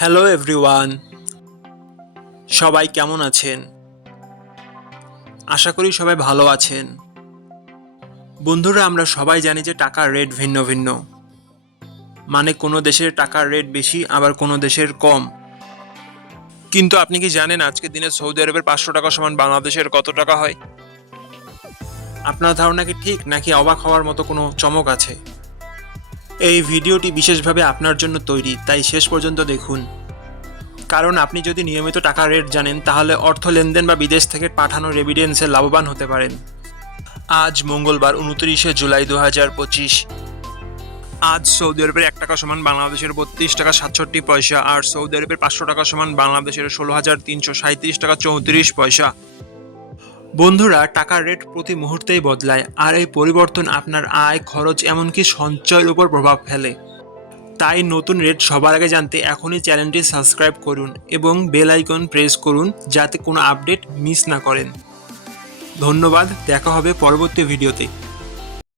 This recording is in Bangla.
হ্যালো এভরিওয়ান, সবাই কেমন আছেন? আশা করি সবাই ভালো আছেন। বন্ধুরা, আমরা সবাই জানি যে টাকার রেট ভিন্ন ভিন্ন। মানে কোনো দেশের টাকার রেট বেশি, আবার কোনো দেশের কম। কিন্তু আপনি কি জানেন আজকের দিনে সৌদি আরবের 500 টাকা সমান বাংলাদেশের কত টাকা হয়? আপনার ধারণা কি ঠিক, নাকি অবাক হওয়ার মতো কোনো চমক আছে? এই ভিডিওটি বিশেষভাবে আপনার জন্য তৈরি, তাই শেষ পর্যন্ত দেখুন। কারণ আপনি যদি নিয়মিত টাকার রেট জানেন, তাহলে অর্থ লেনদেন বা বিদেশ থেকে পাঠানো রেমিটেন্সে লাভবান হতে পারেন। আজ মঙ্গলবার 29শে জুলাই 2025। আজ সৌদি আরবের 1 টাকা সমান বাংলাদেশের 32 টাকা 67 পয়সা, আর সৌদি আরবের 500 টাকা সমান বাংলাদেশের 16,337 টাকা 34 পয়সা। বন্ধুরা, টাকার রেট প্রতি মুহূর্তেই বদলায়, আর এই পরিবর্তন আপনার আয়, খরচ, এমনকি সঞ্চয়ের উপর প্রভাব ফেলে। তাই নতুন রেট সবার আগে জানতে এখনই চ্যানেলটি সাবস্ক্রাইব করুন এবং বেল আইকন প্রেস করুন, যাতে কোনো আপডেট মিস না করেন। ধন্যবাদ, দেখা হবে পরবর্তী ভিডিওতে।